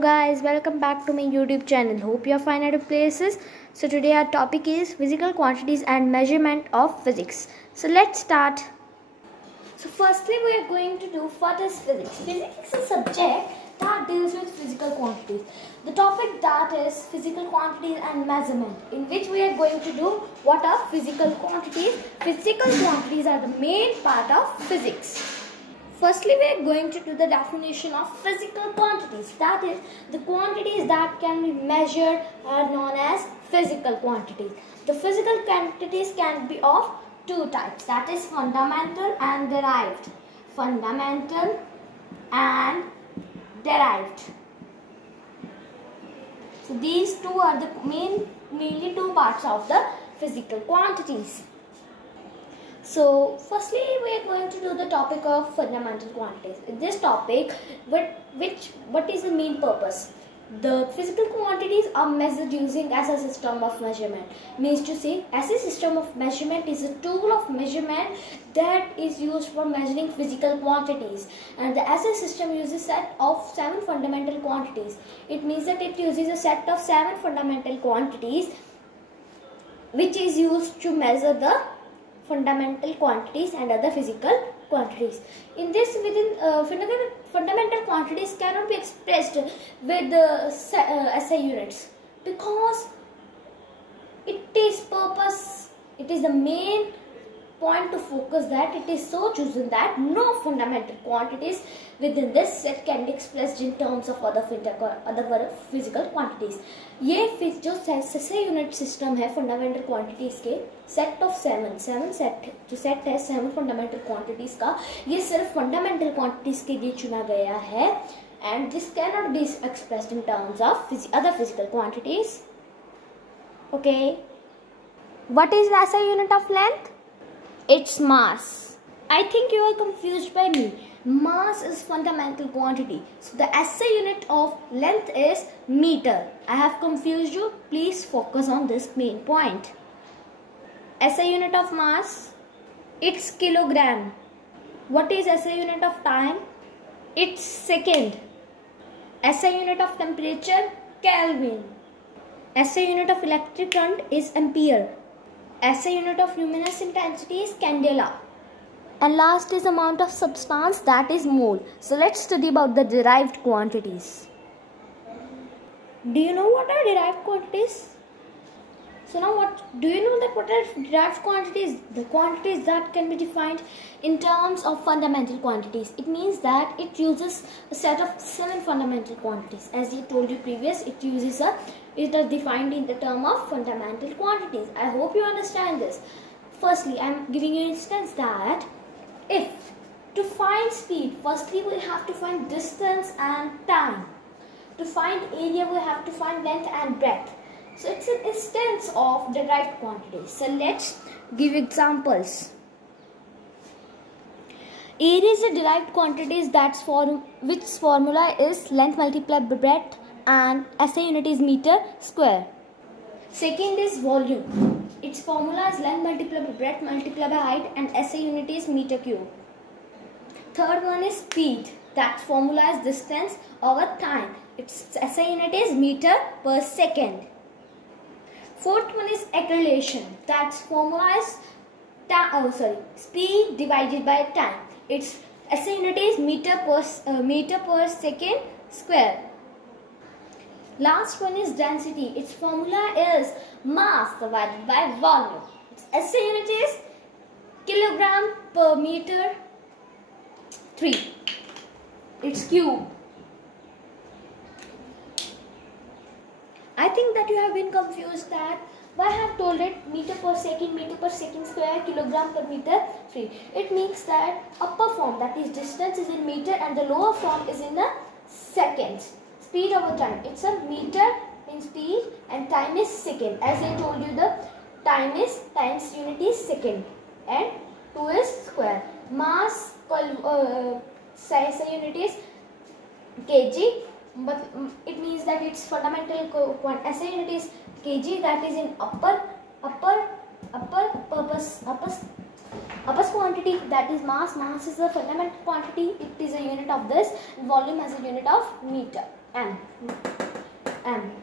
Guys, welcome back to my YouTube channel. Hope you are fine at your places. So today our topic is physical quantities and measurement of physics. So let's start. So firstly we are going to do what is physics. Physics is a subject that deals with physical quantities. The topic that is physical quantities and measurement, in which we are going to do what are physical quantities. Physical quantities are the main part of physics. Firstly, we are going to do the definition of physical quantities. That is, the quantities that can be measured are known as physical quantities. The physical quantities can be of two types. That is fundamental and derived. Fundamental and derived. So these two are the mainly two parts of the physical quantities. So firstly we are going to do the topic of fundamental quantities. In this topic, what is the main purpose? The physical quantities are measured using SI system of measurement. Means to say, SI system of measurement is a tool of measurement that is used for measuring physical quantities. And the SI system uses a set of 7 fundamental quantities. It means that it uses a set of 7 fundamental quantities which is used to measure the fundamental quantities and other physical quantities. In this, fundamental quantities cannot be expressed with the SI units because it is the main point to focus that it is so chosen that no fundamental quantities within this set can be expressed in terms of other physical quantities. ये जो SI unit system है fundamental quantities के set of set है 7 fundamental quantities का, ये सिर्फ fundamental quantities के लिए चुना गया है and this can not be expressed in terms of other physical quantities. Okay, what is the SI unit of length? It's mass. I think you are confused by me. Mass is fundamental quantity. So the SI unit of length is meter. I have confused you. Please focus on this main point. SI unit of mass, it's kilogram. What is SI unit of time? It's second. SI unit of temperature, Kelvin. SI unit of electric current is ampere. SI unit of luminous intensity is candela. And last is amount of substance, that is mole. So let's study about the derived quantities. Do you know what are derived quantities? So now do you know what are derived quantities? The quantities that can be defined in terms of fundamental quantities. It means that it uses a set of 7 fundamental quantities. As I told you previous, it is defined in the term of fundamental quantities. I hope you understand this. Firstly, I am giving you an instance that if to find speed, firstly we have to find distance and time. To find area, we have to find length and breadth. So it's an instance of derived quantities. So let's give examples. Area is a derived quantities which formula is length multiplied by breadth and SI unit is meter square. Second is volume. Its formula is length multiplied by breadth multiplied by height and SI unit is meter cube. Third one is speed. That formula is distance over time. Its SI unit is meter per second. Fourth one is acceleration. That formula is speed divided by time. Its SI unit is meter per second square. Last one is density. Its formula is mass divided by volume. Its SI unit is kilogram per meter 3. It's cube. I think that you have been confused that why I have told it meter per second square, kilogram per meter 3. It means that upper form, that is distance, is in meter and the lower form is in the seconds. Speed over time, it's a meter in speed and time is second. As I told you, the times unit is second and 2 is square. Mass SI unit is kg, but it means that its fundamental SI unit is kg, that is in upper quantity, that is mass. Mass is a fundamental quantity, it is a unit of this, and volume as a unit of meter. m.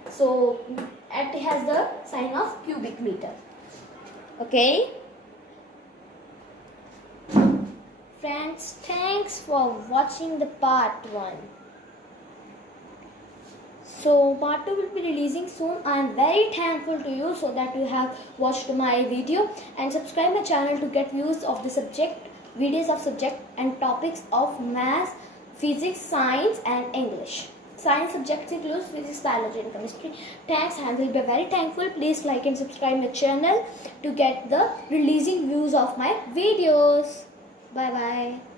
So it has the sign of cubic meter. Okay. Friends, thanks for watching the part 1. So part 2 will be releasing soon. I am very thankful to you so that you have watched my video, and subscribe my channel to get views of the subject, videos of subject and topics of maths, physics, science and English. Science subjects includes physics, biology and chemistry. Thanks, I will be very thankful. Please like and subscribe my channel to get the releasing views of my videos. Bye bye.